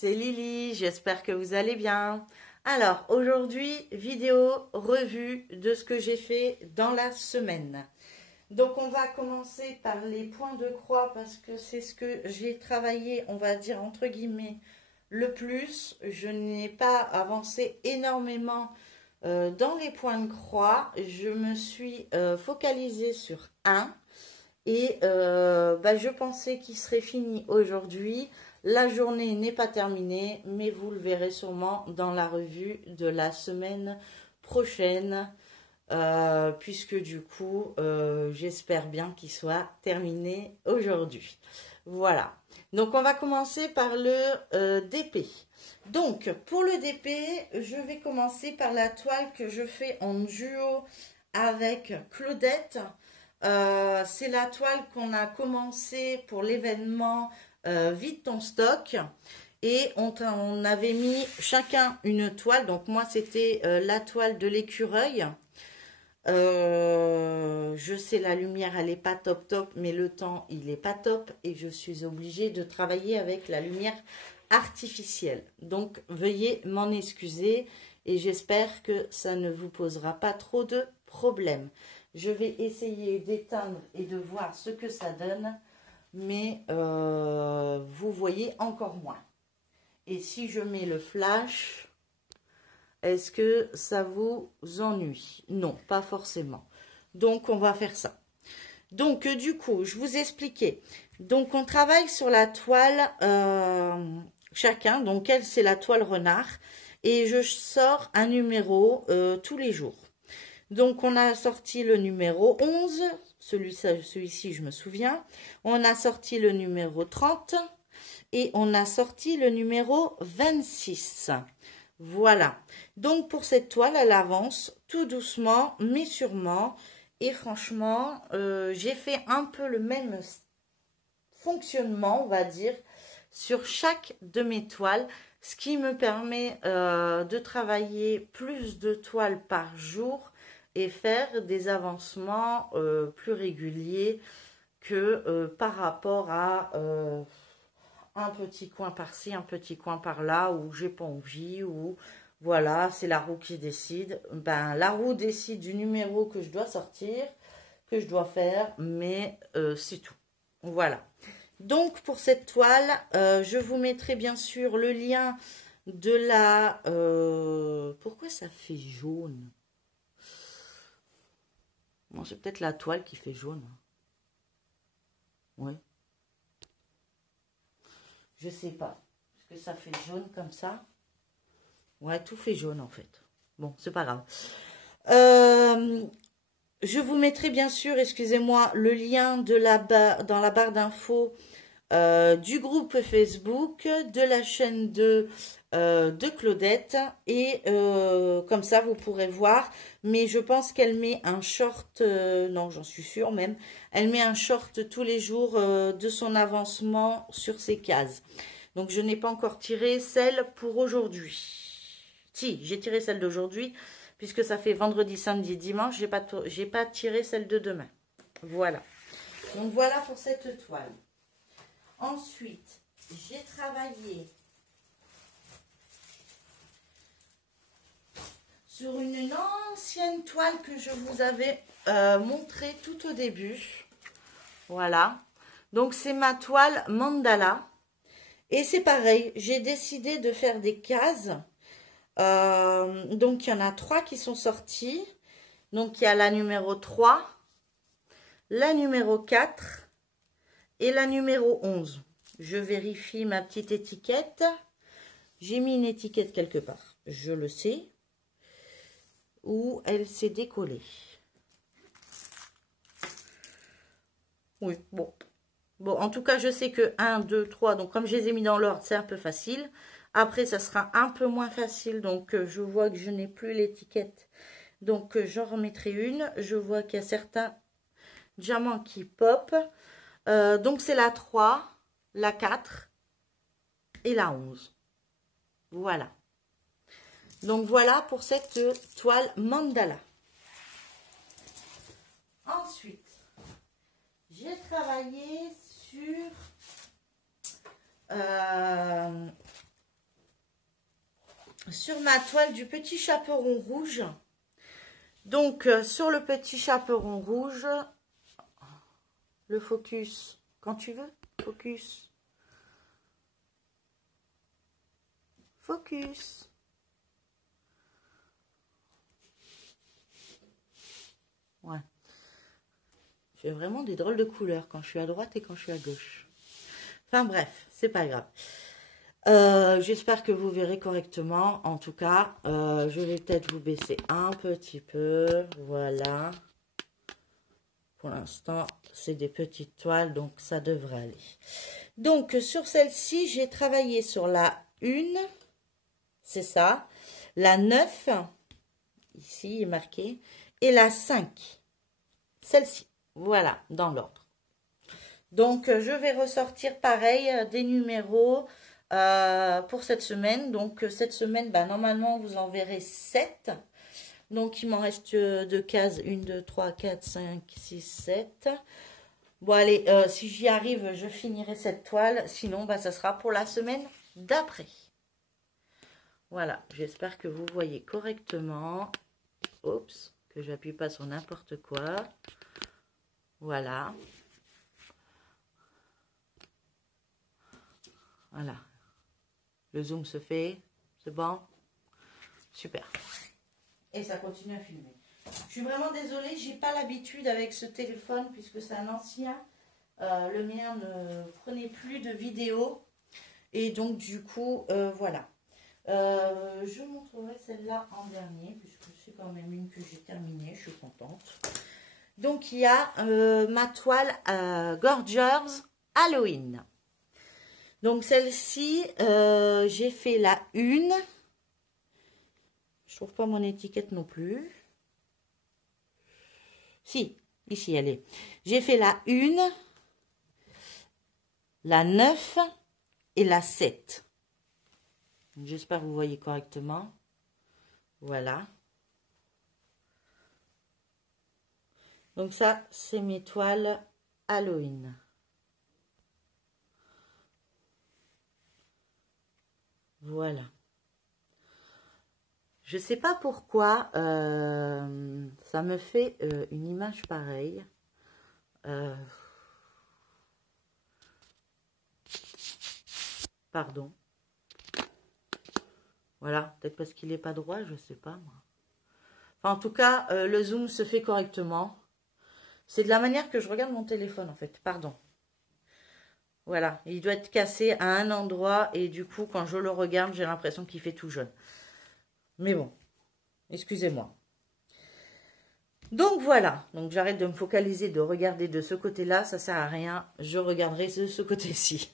c'est Lily, j'espère que vous allez bien. Alors, aujourd'hui, vidéo revue de ce que j'ai fait dans la semaine. Donc, on va commencer par les points de croix parce que c'est ce que j'ai travaillé, on va dire entre guillemets, le plus. Je n'ai pas avancé énormément dans les points de croix. Je me suis focalisée sur un. Et je pensais qu'il serait fini aujourd'hui. La journée n'est pas terminée, mais vous le verrez sûrement dans la revue de la semaine prochaine, puisque du coup, j'espère bien qu'il soit terminé aujourd'hui. Voilà. Donc, on va commencer par le DP. Donc, pour le DP, je vais commencer par la toile que je fais en duo avec Claudette. C'est la toile qu'on a commencé pour l'événement Vide ton stock et on avait mis chacun une toile. Donc moi c'était la toile de l'écureuil. Je sais, la lumière elle est pas top, mais le temps il est pas top et je suis obligée de travailler avec la lumière artificielle. Donc veuillez m'en excuser et j'espère que ça ne vous posera pas trop de problèmes. Je vais essayer d'éteindre et de voir ce que ça donne, mais vous voyez encore moins. Et si je mets le flash, est-ce que ça vous ennuie? Non, pas forcément. Donc, on va faire ça. Donc, du coup, je vous expliquais. Donc, on travaille sur la toile chacun. Donc, elle, c'est la toile renard. Et je sors un numéro tous les jours. Donc, on a sorti le numéro 11, celui-ci, je me souviens. On a sorti le numéro 30 et on a sorti le numéro 26. Voilà. Donc, pour cette toile, elle avance tout doucement, mais sûrement. Et franchement, j'ai fait un peu le même fonctionnement, on va dire, sur chaque de mes toiles, ce qui me permet de travailler plus de toiles par jour et faire des avancements plus réguliers que par rapport à un petit coin par-ci, un petit coin par-là, où j'ai pas envie, ou voilà, c'est la roue qui décide. Ben, la roue décide du numéro que je dois sortir, que je dois faire, mais c'est tout. Voilà. Donc, pour cette toile, je vous mettrai bien sûr le lien de la... pourquoi ça fait jaune ? Bon, c'est peut-être la toile qui fait jaune. Oui. Je sais pas. Est-ce que ça fait jaune comme ça? Ouais, tout fait jaune en fait. Bon, c'est pas grave. Je vous mettrai bien sûr, excusez-moi, le lien de dans la barre d'infos du groupe Facebook, de la chaîne de Claudette. Et comme ça, vous pourrez voir. Mais je pense qu'elle met un short, non, j'en suis sûre même. Elle met un short tous les jours de son avancement sur ses cases. Donc, je n'ai pas encore tiré celle pour aujourd'hui. Si, j'ai tiré celle d'aujourd'hui, puisque ça fait vendredi, samedi, dimanche. J'ai pas tiré celle de demain. Voilà. Donc, voilà pour cette toile. Ensuite, j'ai travaillé sur une ancienne toile que je vous avais montrée tout au début. Voilà. Donc, c'est ma toile mandala. Et c'est pareil, j'ai décidé de faire des cases. Donc, il y en a 3 qui sont sorties. Donc, il y a la numéro 3, la numéro 4 et la numéro 11. Je vérifie ma petite étiquette. J'ai mis une étiquette quelque part, je le sais. Où elle s'est décollée. Oui, bon. Bon, en tout cas, je sais que 1, 2, 3, donc comme je les ai mis dans l'ordre, c'est un peu facile. Après, ça sera un peu moins facile, donc je vois que je n'ai plus l'étiquette. Donc, j'en remettrai une. Je vois qu'il y a certains diamants qui pop. Donc, c'est la 3, la 4 et la 11. Voilà. Donc, voilà pour cette toile mandala. Ensuite, j'ai travaillé sur sur ma toile du petit chaperon rouge. Donc, sur le petit chaperon rouge, le focus, quand tu veux, focus. Focus. Ouais. J'ai vraiment des drôles de couleurs quand je suis à droite et quand je suis à gauche. Enfin bref, c'est pas grave. J'espère que vous verrez correctement. En tout cas, je vais peut-être vous baisser un petit peu. Voilà. Pour l'instant, c'est des petites toiles, donc ça devrait aller. Donc, sur celle-ci, j'ai travaillé sur la 1. C'est ça. La 9. Ici, il est marqué. Et la 5. Celle-ci. Voilà, dans l'ordre. Donc, je vais ressortir pareil des numéros pour cette semaine. Donc, cette semaine, normalement, vous en verrez 7. Donc, il m'en reste 2 cases. 1, 2, 3, 4, 5, 6, 7. Bon, allez, si j'y arrive, je finirai cette toile. Sinon, ça sera pour la semaine d'après. Voilà, j'espère que vous voyez correctement. Oups, que j'appuie pas sur n'importe quoi. Voilà. Voilà. Le zoom se fait. C'est bon? Super. Et ça continue à filmer. Je suis vraiment désolée, j'ai pas l'habitude avec ce téléphone puisque c'est un ancien. Le mien ne prenait plus de vidéo. Et donc, du coup, voilà. Je montrerai celle-là en dernier puisque c'est quand même une que j'ai terminée. Je suis contente. Donc, il y a ma toile Gorgeous Halloween. Donc, celle-ci, j'ai fait la 1. Je trouve pas mon étiquette non plus. Si, ici elle est. J'ai fait la 1, la 9 et la 7. J'espère que vous voyez correctement. Voilà. Donc ça, c'est mes toiles Halloween. Voilà. Je sais pas pourquoi ça me fait une image pareille. Pardon. Voilà, peut-être parce qu'il n'est pas droit, je sais pas moi. Enfin, en tout cas, le zoom se fait correctement. C'est de la manière que je regarde mon téléphone en fait, pardon. Voilà, il doit être cassé à un endroit et du coup, quand je le regarde, j'ai l'impression qu'il fait tout jaune. Mais bon, excusez-moi. Donc voilà, donc j'arrête de me focaliser, de regarder de ce côté-là, ça sert à rien, je regarderai de ce côté-ci.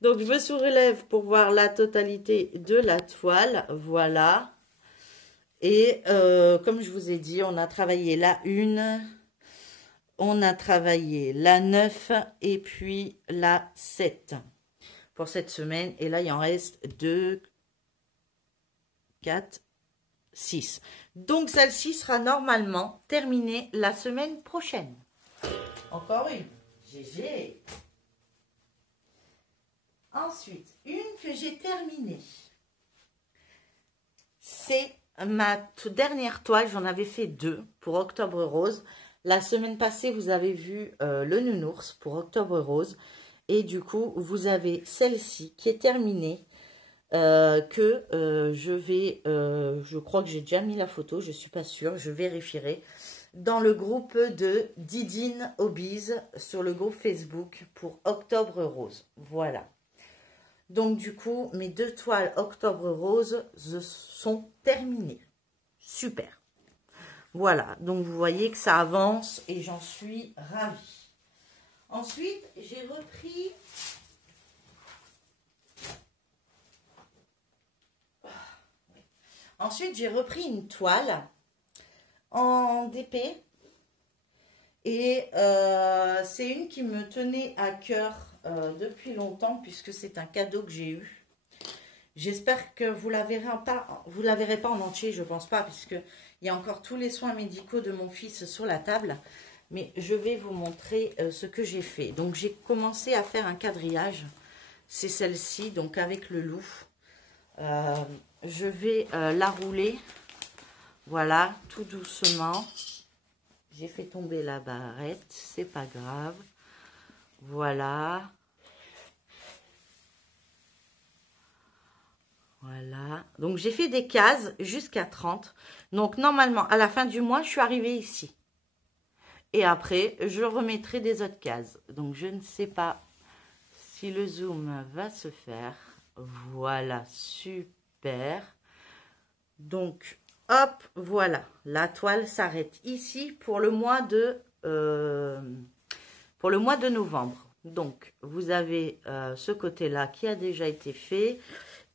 Donc je me soulève pour voir la totalité de la toile, voilà. Et comme je vous ai dit, on a travaillé la 1, on a travaillé la 9 et puis la 7 pour cette semaine. Et là, il en reste 2, 4, 6. Donc, celle-ci sera normalement terminée la semaine prochaine. Encore une. GG. Ensuite, une que j'ai terminée. C'est ma toute dernière toile. J'en avais fait 2 pour Octobre Rose. La semaine passée, vous avez vu le nounours pour Octobre Rose. Et du coup, vous avez celle-ci qui est terminée. Je crois que j'ai déjà mis la photo, je ne suis pas sûre, je vérifierai, dans le groupe de Didine Hobbies sur le groupe Facebook pour Octobre Rose. Voilà. Donc du coup, mes 2 toiles Octobre Rose sont terminées. Super. Voilà, donc vous voyez que ça avance et j'en suis ravie. Ensuite, j'ai repris... Ensuite, j'ai repris une toile en DP et c'est une qui me tenait à cœur depuis longtemps puisque c'est un cadeau que j'ai eu. J'espère que vous la verrez pas en entier, je pense pas, puisque il y a encore tous les soins médicaux de mon fils sur la table. Mais je vais vous montrer ce que j'ai fait. Donc, j'ai commencé à faire un quadrillage. C'est celle-ci, donc avec le loup. je vais la rouler. Voilà, tout doucement. J'ai fait tomber la barrette, c'est pas grave. Voilà. Voilà. Donc, j'ai fait des cases jusqu'à 30. Donc, normalement, à la fin du mois, je suis arrivée ici. Et après, je remettrai des autres cases. Donc, je ne sais pas si le zoom va se faire. Voilà, super. Donc, hop, voilà. La toile s'arrête ici pour le mois de novembre. Donc, vous avez ce côté-là qui a déjà été fait.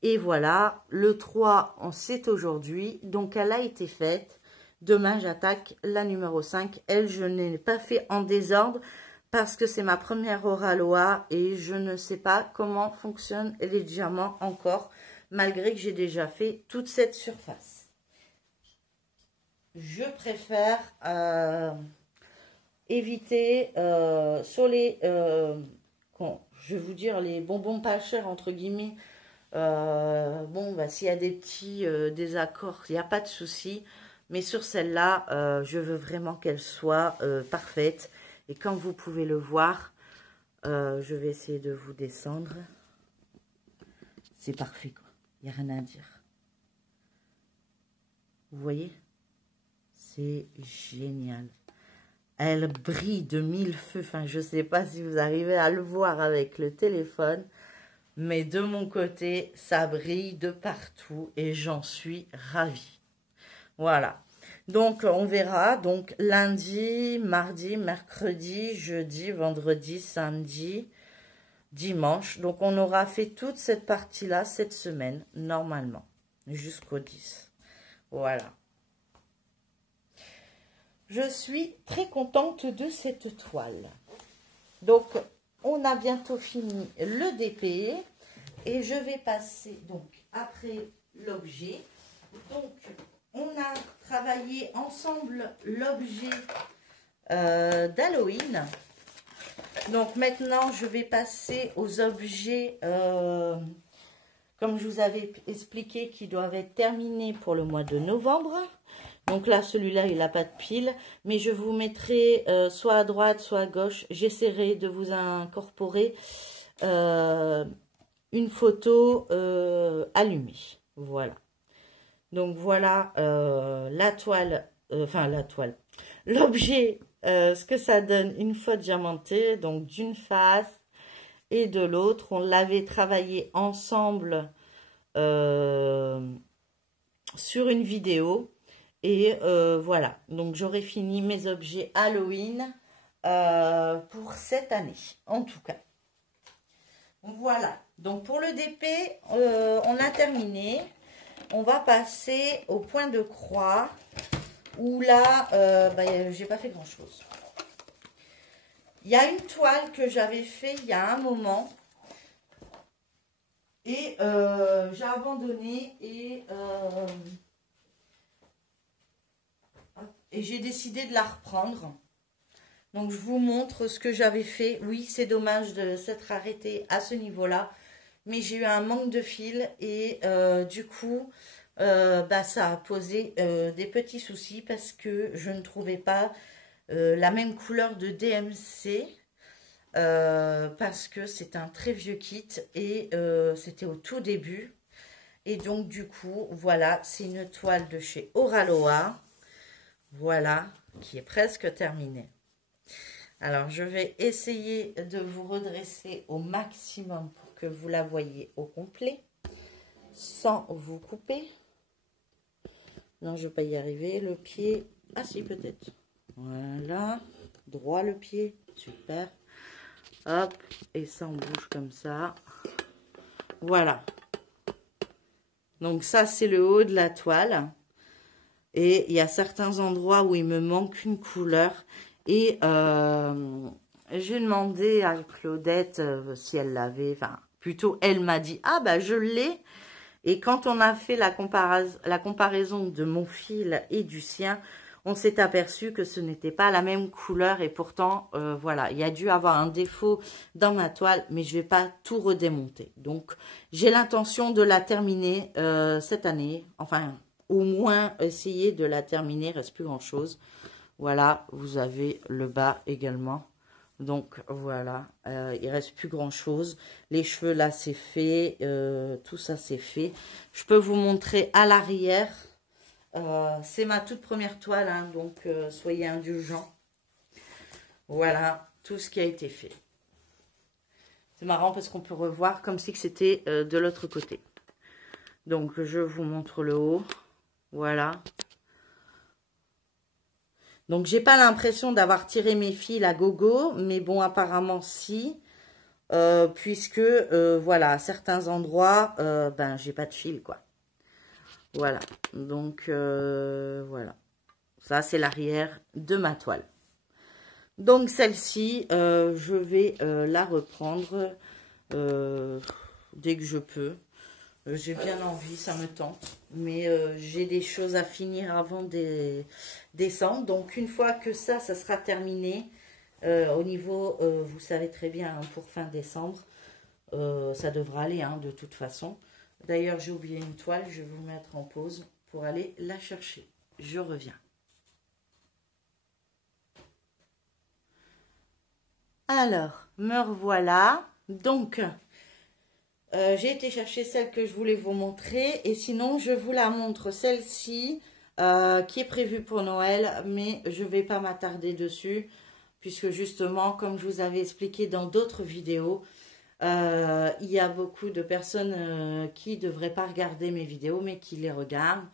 Et voilà, le 3, c'est aujourd'hui. Donc, elle a été faite. Demain, j'attaque la numéro 5. Elle, je n'ai pas fait en désordre parce que c'est ma première Oraloa et je ne sais pas comment fonctionnent les diamants encore, malgré que j'ai déjà fait toute cette surface. Je préfère éviter sur les, je vais vous dire, les bonbons pas chers, entre guillemets. Bon, bah, s'il y a des petits désaccords, il n'y a pas de souci. Mais sur celle-là, je veux vraiment qu'elle soit parfaite. Et comme vous pouvez le voir, je vais essayer de vous descendre. C'est parfait, quoi. Il n'y a rien à dire. Vous voyez? C'est génial. Elle brille de mille feux. Enfin, je ne sais pas si vous arrivez à le voir avec le téléphone. Mais de mon côté, ça brille de partout. Et j'en suis ravie. Voilà, donc on verra, donc lundi, mardi, mercredi, jeudi, vendredi, samedi, dimanche. Donc on aura fait toute cette partie-là cette semaine, normalement, jusqu'au 10. Voilà. Je suis très contente de cette toile. Donc on a bientôt fini le DP et je vais passer donc après l'objet. Donc on a travaillé ensemble l'objet d'Halloween. Donc maintenant, je vais passer aux objets, comme je vous avais expliqué, qui doivent être terminés pour le mois de novembre. Donc là, celui-là, il n'a pas de pile. Mais je vous mettrai soit à droite, soit à gauche. J'essaierai de vous incorporer une photo allumée. Voilà. Donc voilà la toile, l'objet, ce que ça donne une fois diamanté, donc d'une face et de l'autre. On l'avait travaillé ensemble sur une vidéo et voilà. Donc j'aurai fini mes objets Halloween pour cette année, en tout cas. Voilà, donc pour le DP, on a terminé. On va passer au point de croix où là, j'ai pas fait grand chose. Il y a une toile que j'avais fait il y a un moment et j'ai abandonné et j'ai décidé de la reprendre. Donc je vous montre ce que j'avais fait. Oui, c'est dommage de s'être arrêté à ce niveau-là. Mais j'ai eu un manque de fil et du coup, ça a posé des petits soucis parce que je ne trouvais pas la même couleur de DMC parce que c'est un très vieux kit et c'était au tout début. Et donc du coup, voilà, c'est une toile de chez Oraloa, voilà, qui est presque terminée. Alors, je vais essayer de vous redresser au maximum pour que vous la voyez au complet, sans vous couper. Non, je ne vais pas y arriver. Le pied, ah si, peut-être. Voilà, droit le pied, super. Hop, et ça, on bouge comme ça. Voilà. Donc ça, c'est le haut de la toile. Et il y a certains endroits où il me manque une couleur. Et j'ai demandé à Claudette si elle l'avait, enfin, plutôt elle m'a dit, ah bah je l'ai. Et quand on a fait la comparaison de mon fil et du sien, on s'est aperçu que ce n'était pas la même couleur et pourtant, voilà, il y a dû avoir un défaut dans ma toile, mais je ne vais pas tout redémonter. Donc, j'ai l'intention de la terminer cette année, enfin, au moins essayer de la terminer, il ne reste plus grand-chose. Voilà, vous avez le bas également. Donc, voilà, il ne reste plus grand-chose. Les cheveux, là, c'est fait, tout ça, c'est fait. Je peux vous montrer à l'arrière. C'est ma toute première toile, hein, donc soyez indulgents. Voilà tout ce qui a été fait. C'est marrant parce qu'on peut revoir comme si c'était de l'autre côté. Donc je vous montre le haut. Voilà. Donc j'ai pas l'impression d'avoir tiré mes fils à gogo, mais bon apparemment si. Puisque voilà, à certains endroits, ben j'ai pas de fil quoi. Voilà, donc voilà, ça c'est l'arrière de ma toile. Donc celle-ci, je vais la reprendre dès que je peux. J'ai bien envie, ça me tente, mais j'ai des choses à finir avant décembre. Donc une fois que ça sera terminé, au niveau, vous savez très bien, hein, pour fin décembre, ça devra aller hein, de toute façon. D'ailleurs, j'ai oublié une toile, je vais vous mettre en pause pour aller la chercher. Je reviens. Alors, me revoilà. Donc, j'ai été chercher celle que je voulais vous montrer. Et sinon, je vous la montre, celle-ci, qui est prévue pour Noël. Mais je ne vais pas m'attarder dessus, puisque justement, comme je vous avais expliqué dans d'autres vidéos, il y a beaucoup de personnes qui ne devraient pas regarder mes vidéos, mais qui les regardent.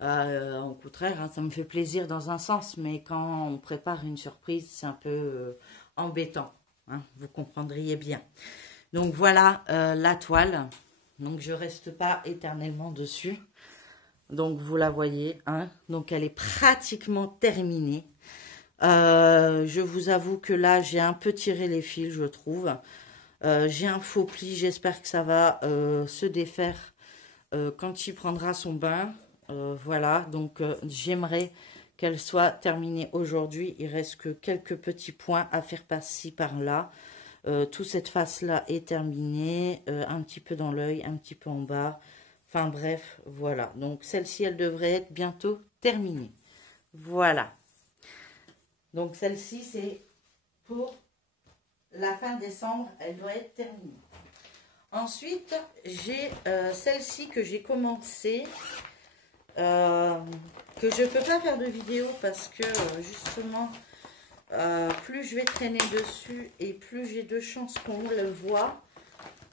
Au contraire, hein, ça me fait plaisir dans un sens, mais quand on prépare une surprise, c'est un peu embêtant. Hein, vous comprendriez bien. Donc voilà la toile. Donc je ne reste pas éternellement dessus. Donc vous la voyez. Hein, donc elle est pratiquement terminée. Je vous avoue que là, j'ai un peu tiré les fils, je trouve. J'ai un faux pli, j'espère que ça va se défaire quand il prendra son bain. Voilà, donc j'aimerais qu'elle soit terminée aujourd'hui. Il reste que quelques petits points à faire par-ci, par-là. Toute cette face-là est terminée, un petit peu dans l'œil, un petit peu en bas. Enfin bref, voilà. Donc celle-ci, elle devrait être bientôt terminée. Voilà. Donc celle-ci, c'est pour la fin décembre, elle doit être terminée. Ensuite, j'ai celle-ci que j'ai commencé, que je ne peux pas faire de vidéo parce que justement, plus je vais traîner dessus et plus j'ai de chances qu'on le voit.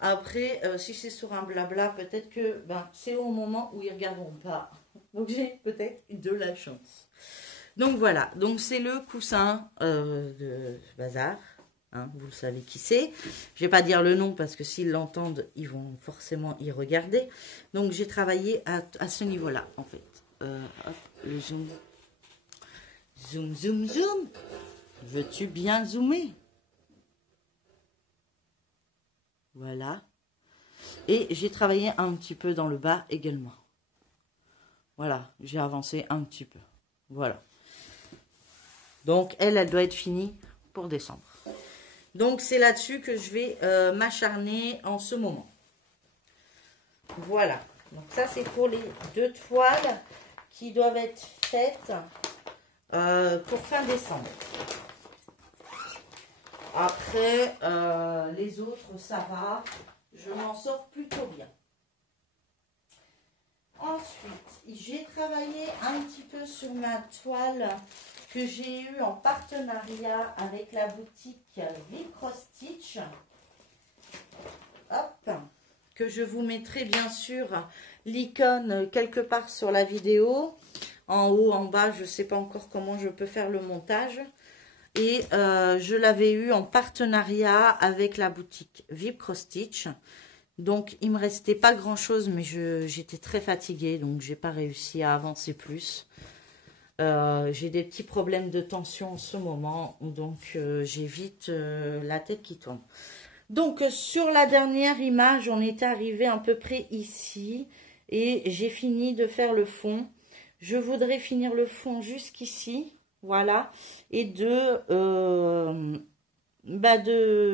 Après, si c'est sur un blabla, peut-être que c'est au moment où ils ne regarderont pas. Donc j'ai peut-être de la chance. Donc voilà, donc c'est le coussin de bazar. Hein, vous le savez qui c'est. Je ne vais pas dire le nom parce que s'ils l'entendent, ils vont forcément y regarder. Donc, j'ai travaillé à ce niveau-là, en fait. Hop, le zoom. Zoom, zoom, zoom. Veux-tu bien zoomer? Voilà. Et j'ai travaillé un petit peu dans le bas également. Voilà, j'ai avancé un petit peu. Voilà. Donc, elle doit être finie pour décembre. Donc, c'est là-dessus que je vais m'acharner en ce moment. Voilà. Donc, ça, c'est pour les deux toiles qui doivent être faites pour fin décembre. Après, les autres, ça va. Je m'en sors plutôt bien. Ensuite, j'ai travaillé un petit peu sur ma toile que j'ai eue en partenariat avec la boutique Vibcrostitch. Hop, que je vous mettrai bien sûr l'icône quelque part sur la vidéo. En haut, en bas, je ne sais pas encore comment je peux faire le montage. Et je l'avais eu en partenariat avec la boutique Vibcrostitch. Donc, il ne me restait pas grand-chose, mais j'étais très fatiguée, donc je n'ai pas réussi à avancer plus. J'ai des petits problèmes de tension en ce moment, donc j'ai vite la tête qui tourne. Donc, sur la dernière image, on était arrivé à peu près ici, et j'ai fini de faire le fond. je voudrais finir le fond jusqu'ici, voilà, et de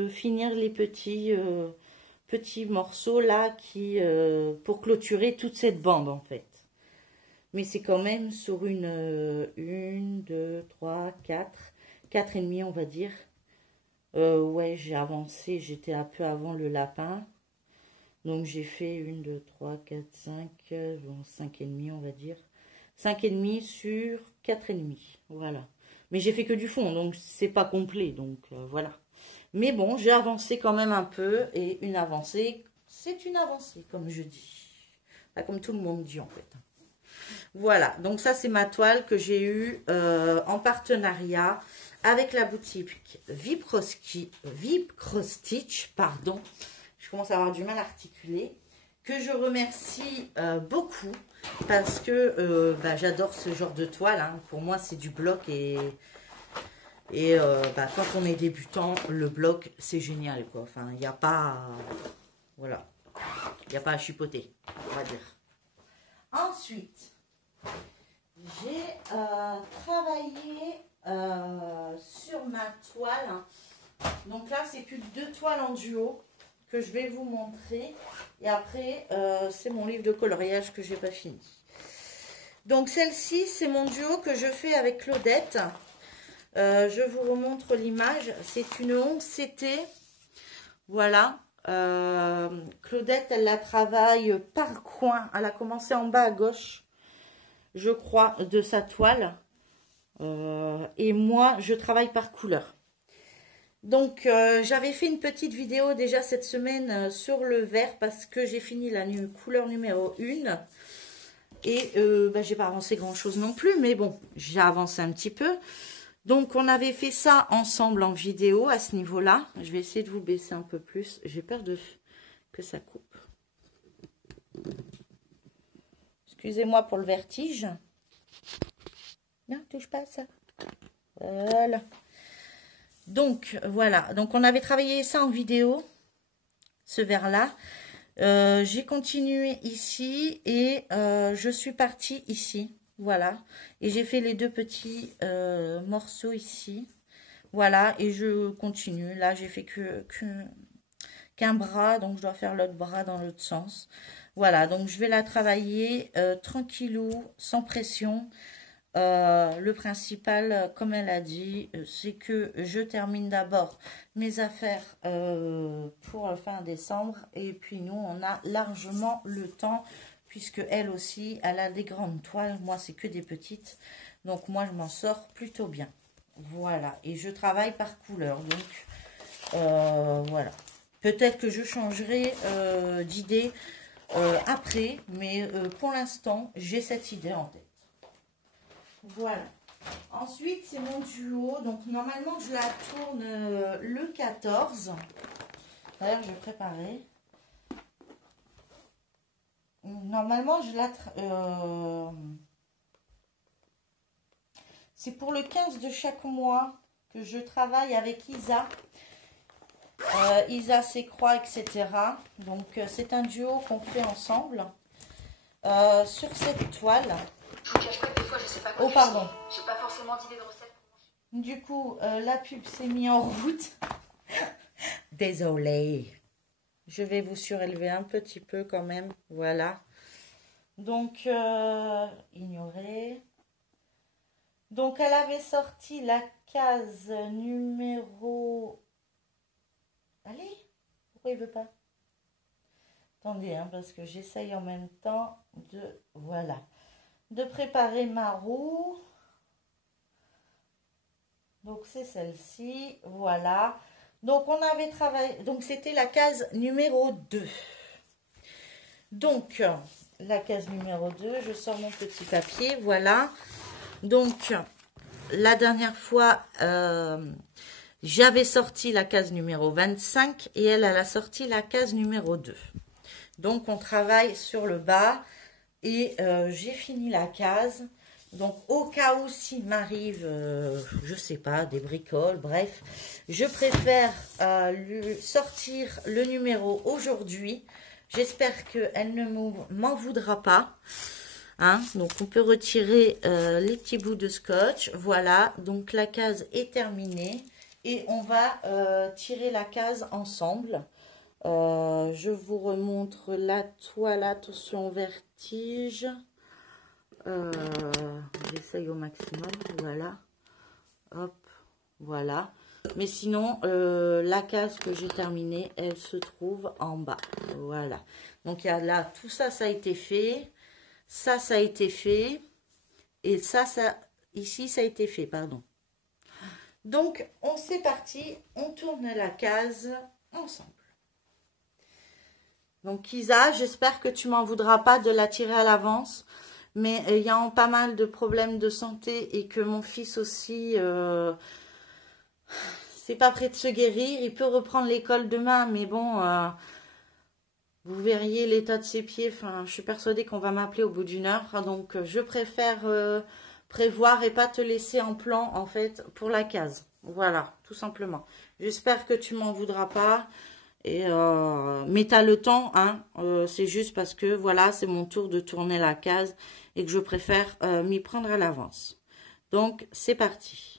finir les petits morceaux là pour clôturer toute cette bande en fait. Mais c'est quand même sur une 2, 3, 4 et demi on va dire. Ouais, j'ai avancé, j'étais un peu avant le lapin. Donc j'ai fait 1, 2, 3, 4, 5, bon, 5 et demi on va dire. 5 et demi sur 4 et demi, voilà. Mais j'ai fait que du fond, donc c'est pas complet, donc voilà. Mais bon, j'ai avancé quand même un peu, et une avancée, c'est une avancée, comme je dis. Pas comme tout le monde dit en fait. Voilà, donc ça c'est ma toile que j'ai eue en partenariat avec la boutique Vipcrostitch, pardon. Je commence à avoir du mal à articuler. Que je remercie beaucoup parce que j'adore ce genre de toile. Hein. Pour moi c'est du bloc et quand on est débutant, le bloc c'est génial quoi. Enfin, il n'y a pas, voilà, il n'y a pas à chipoter, on va dire. Ensuite, j'ai travaillé sur ma toile. Donc là, c'est plus deux toiles en duo que je vais vous montrer. Et après, c'est mon livre de coloriage que j'ai pas fini. Donc celle-ci, c'est mon duo que je fais avec Claudette. Je vous remontre l'image. C'est une 11CT. Voilà. Claudette, elle la travaille par coin. Elle a commencé en bas à gauche, je crois, de sa toile. Et moi, je travaille par couleur. Donc, j'avais fait une petite vidéo déjà cette semaine sur le vert parce que j'ai fini la couleur numéro 1. Et j'ai pas avancé grand chose non plus, mais bon, j'ai avancé un petit peu. Donc, on avait fait ça ensemble en vidéo à ce niveau-là. Je vais essayer de vous baisser un peu plus. J'ai peur que ça coupe. Excusez-moi pour le vertige. Non, touche pas à ça. Voilà. Donc, voilà. Donc, on avait travaillé ça en vidéo, ce vert-là. J'ai continué ici et je suis partie ici. Voilà. Et j'ai fait les deux petits morceaux ici. Voilà. Et je continue. Là, j'ai fait qu'un bras. Donc, je dois faire l'autre bras dans l'autre sens. Voilà. Donc, je vais la travailler tranquillou, sans pression. Le principal, comme elle a dit, c'est que je termine d'abord mes affaires pour fin décembre. Et puis, nous, on a largement le temps. Puisque elle aussi, elle a des grandes toiles. Moi, c'est que des petites. Donc, moi, je m'en sors plutôt bien. Voilà. Et je travaille par couleur. Donc, voilà. Peut-être que je changerai d'idée après. Mais pour l'instant, j'ai cette idée en tête. Voilà. Ensuite, c'est mon duo. Donc, normalement, je la tourne le 14. D'ailleurs, je vais préparer. Normalement, je la... c'est pour le 15 de chaque mois que je travaille avec Isa. Isa s'écroît, etc. Donc, c'est un duo qu'on fait ensemble. Sur cette toile. Je vous cache pas que des fois, je sais pas quoi. Oh, pardon. J'ai pas forcément d'idée de recette. Du coup, la pub s'est mise en route. Désolée. Je vais vous surélever un petit peu quand même. Voilà. Donc, ignorer. Donc, elle avait sorti la case numéro... Allez, pourquoi il veut pas? Attendez, hein, parce que j'essaye en même temps de... Voilà. De préparer ma roue. Donc, c'est celle-ci. Voilà. Donc, on avait travaillé... Donc, c'était la case numéro 2. Donc, la case numéro 2, je sors mon petit papier. Voilà. Donc, la dernière fois, j'avais sorti la case numéro 25 et elle a sorti la case numéro 2. Donc, on travaille sur le bas et j'ai fini la case. Donc, au cas où s'il m'arrive, je sais pas, des bricoles, bref, je préfère lui sortir le numéro aujourd'hui. J'espère qu'elle ne m'en voudra pas. Hein, donc, on peut retirer les petits bouts de scotch. Voilà, donc la case est terminée. Et on va tirer la case ensemble. Je vous remontre la toile. Attention, vertige. J'essaye au maximum. Voilà. Hop, voilà. Mais sinon, la case que j'ai terminée, elle se trouve en bas. Voilà. Donc, il y a là, tout ça, ça a été fait. Ça a été fait. Et ça, ici, ça a été fait, pardon. Donc, c'est parti. On tourne la case ensemble. Donc, Isa, j'espère que tu m'en voudras pas de la tirer à l'avance. Mais ayant pas mal de problèmes de santé et que mon fils aussi, c'est pas prêt de se guérir. Il peut reprendre l'école demain, mais bon... vous verriez l'état de ses pieds. Enfin, je suis persuadée qu'on va m'appeler au bout d'une heure. Donc, je préfère prévoir et pas te laisser en plan, en fait, pour la case. Voilà, tout simplement. J'espère que tu m'en voudras pas. Et, mais tu as le temps, hein. C'est juste parce que, voilà, c'est mon tour de tourner la case et que je préfère m'y prendre à l'avance. Donc, c'est parti.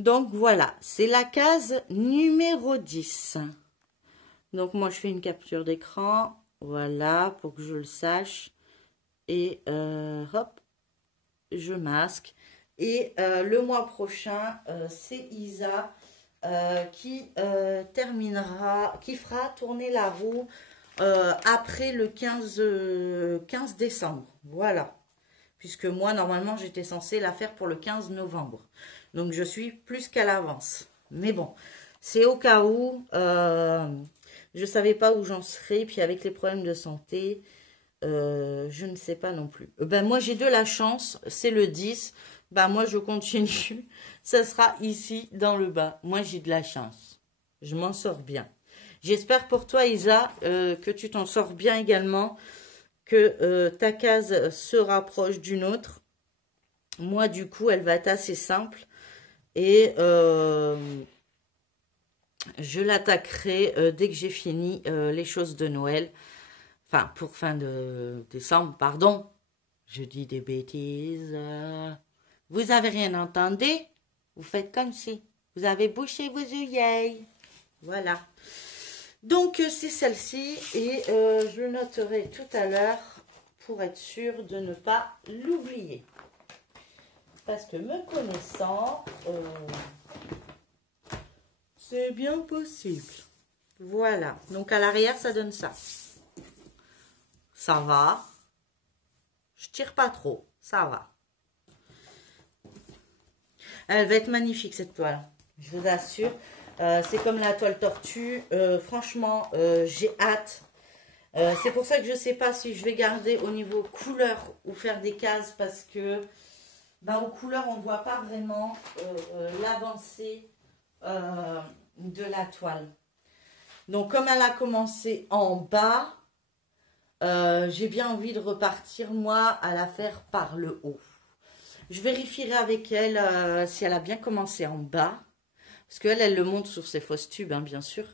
Donc, voilà, c'est la case numéro 10. Donc, moi, je fais une capture d'écran. Voilà, pour que je le sache. Et, hop, je masque. Et le mois prochain, c'est Isa qui terminera, qui fera tourner la roue après le 15 décembre. Voilà. Puisque moi, normalement, j'étais censée la faire pour le 15 novembre. Donc, je suis plus qu'à l'avance. Mais bon, c'est au cas où. Je ne savais pas où j'en serais. Puis, avec les problèmes de santé, je ne sais pas non plus. Ben, moi, j'ai de la chance. C'est le 10. Ben, moi, je continue. Ça sera ici, dans le bas. Moi, j'ai de la chance. Je m'en sors bien. J'espère pour toi, Isa, que tu t'en sors bien également. Que ta case se rapproche d'une autre. Moi, du coup, elle va être assez simple. Et je l'attaquerai dès que j'ai fini les choses de Noël. Enfin, pour fin de décembre, pardon. Je dis des bêtises. Vous avez rien entendu? Vous faites comme si. Vous avez bouché vos œillets. Voilà. Donc, c'est celle-ci. Et je le noterai tout à l'heure pour être sûre de ne pas l'oublier. Parce que me connaissant, c'est bien possible. Voilà. Donc, à l'arrière, ça donne ça. Ça va. Je tire pas trop. Ça va. Elle va être magnifique, cette toile. Je vous assure. C'est comme la toile tortue. Franchement, j'ai hâte. C'est pour ça que je ne sais pas si je vais garder au niveau couleur ou faire des cases. Parce que... ben, aux couleurs, on ne voit pas vraiment l'avancée de la toile. Donc, comme elle a commencé en bas, j'ai bien envie de repartir, moi, à la faire par le haut. Je vérifierai avec elle si elle a bien commencé en bas. Parce qu'elle, elle le montre sur ses fausses tubes, hein, bien sûr.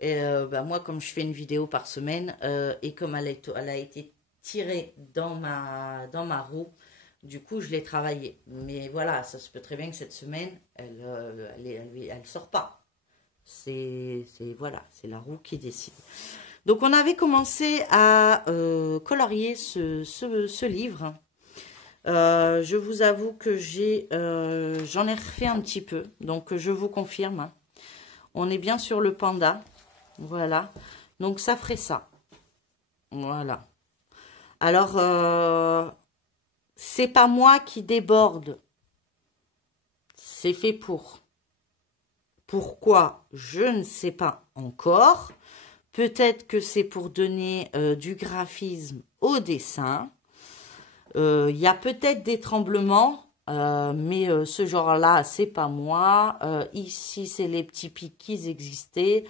Et ben, moi, comme je fais une vidéo par semaine, et comme elle a été tirée dans ma roue, du coup, je l'ai travaillé. Mais voilà, ça se peut très bien que cette semaine, elle sort pas. Voilà, c'est la roue qui décide. Donc, on avait commencé à colorier ce livre. Je vous avoue que j'en ai refait un petit peu. Donc, je vous confirme. Hein. On est bien sur le panda. Voilà. Donc, ça ferait ça. Voilà. Alors... c'est pas moi qui déborde. C'est fait pour. Pourquoi? Je ne sais pas encore. Peut-être que c'est pour donner du graphisme au dessin. Il y a peut-être des tremblements, mais ce genre-là, c'est pas moi. Ici, c'est les petits pics qui existaient.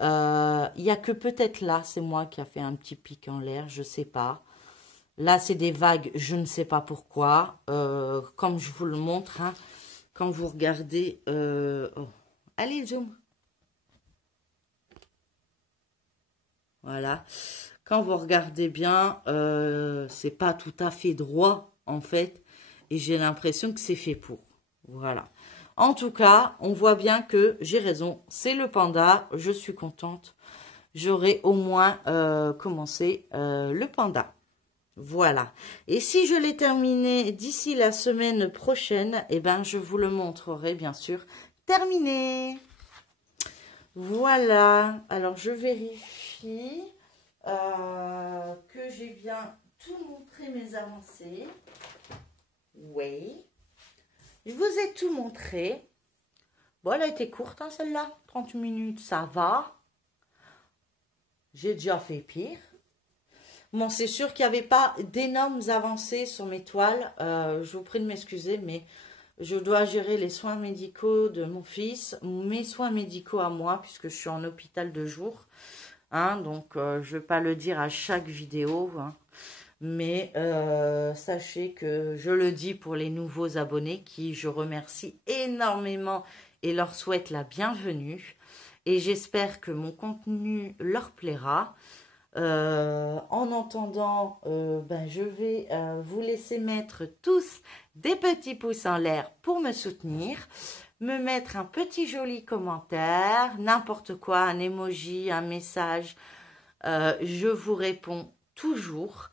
Il n'y a que peut-être là, c'est moi qui a fait un petit pic en l'air, je sais pas. Là, c'est des vagues, je ne sais pas pourquoi. Comme je vous le montre, hein, quand vous regardez... oh. Allez, zoom. Voilà. Quand vous regardez bien, c'est pas tout à fait droit, en fait. Et j'ai l'impression que c'est fait pour. Voilà. En tout cas, on voit bien que j'ai raison. C'est le panda. Je suis contente. J'aurai au moins commencé le panda. Voilà. Et si je l'ai terminé d'ici la semaine prochaine, eh ben, je vous le montrerai, bien sûr, terminé. Voilà. Alors, je vérifie que j'ai bien tout montré mes avancées. Oui. Je vous ai tout montré. Bon, elle a été courte, hein, celle-là. 30 minutes, ça va. J'ai déjà fait pire. Bon, c'est sûr qu'il n'y avait pas d'énormes avancées sur mes toiles. Je vous prie de m'excuser, mais je dois gérer les soins médicaux de mon fils, mes soins médicaux à moi, puisque je suis en hôpital de jour. Hein, donc, je ne vais pas le dire à chaque vidéo. Hein, mais sachez que je le dis pour les nouveaux abonnés qui je remercie énormément et leur souhaite la bienvenue. Et j'espère que mon contenu leur plaira. En entendant, je vais vous laisser mettre tous des petits pouces en l'air pour me soutenir, me mettre un petit joli commentaire, n'importe quoi, un emoji, un message, je vous réponds toujours.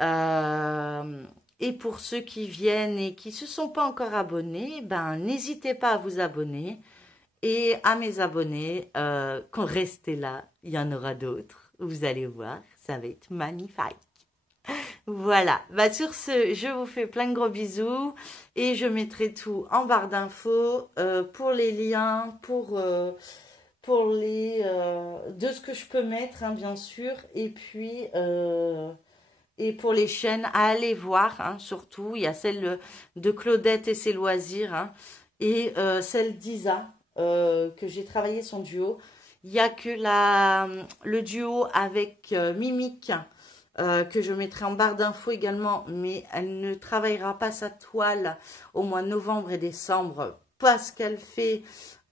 Et pour ceux qui viennent et qui ne se sont pas encore abonnés, n'hésitez pas à vous abonner. Et à mes abonnés, quand restez là, il y en aura d'autres. Vous allez voir, ça va être magnifique. Voilà. Sur ce, je vous fais plein de gros bisous. Et je mettrai tout en barre d'infos pour les liens, pour les... de ce que je peux mettre, hein, bien sûr. Et puis... et pour les chaînes, à aller voir, hein, surtout. Il y a celle de Claudette et ses loisirs. Hein, et celle d'Isa. Que j'ai travaillé son duo. Il n'y a que le duo avec Mimique que je mettrai en barre d'infos également, mais elle ne travaillera pas sa toile au mois de novembre et décembre parce qu'elle fait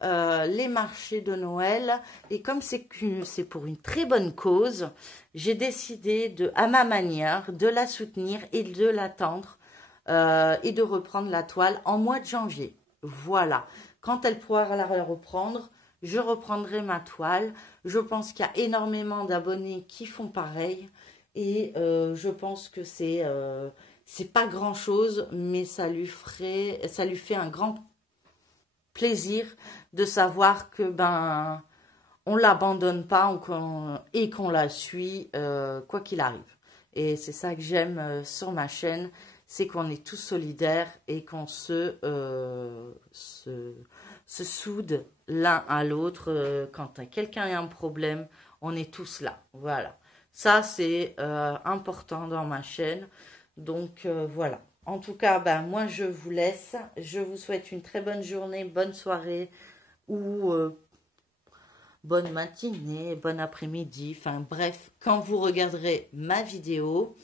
les marchés de Noël. Et comme c'est pour une très bonne cause, j'ai décidé à ma manière de la soutenir et de l'attendre et de reprendre la toile en mois de janvier. Voilà. Quand elle pourra la reprendre, je reprendrai ma toile. Je pense qu'il y a énormément d'abonnés qui font pareil. Et je pense que c'est pas grand-chose, mais ça lui fait un grand plaisir de savoir que on l'abandonne pas et qu'on la suit quoi qu'il arrive. Et c'est ça que j'aime sur ma chaîne, c'est qu'on est tous solidaires et qu'on se soude l'un à l'autre. Quand quelqu'un a un problème, on est tous là. Voilà. Ça, c'est important dans ma chaîne. Donc, voilà. En tout cas, moi, je vous laisse. Je vous souhaite une très bonne journée, bonne soirée ou bonne matinée, bon après-midi. Enfin, bref, quand vous regarderez ma vidéo...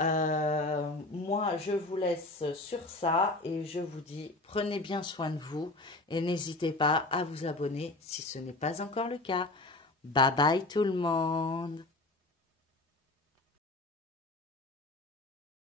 moi, je vous laisse sur ça et je vous dis, prenez bien soin de vous et n'hésitez pas à vous abonner si ce n'est pas encore le cas. Bye bye tout le monde!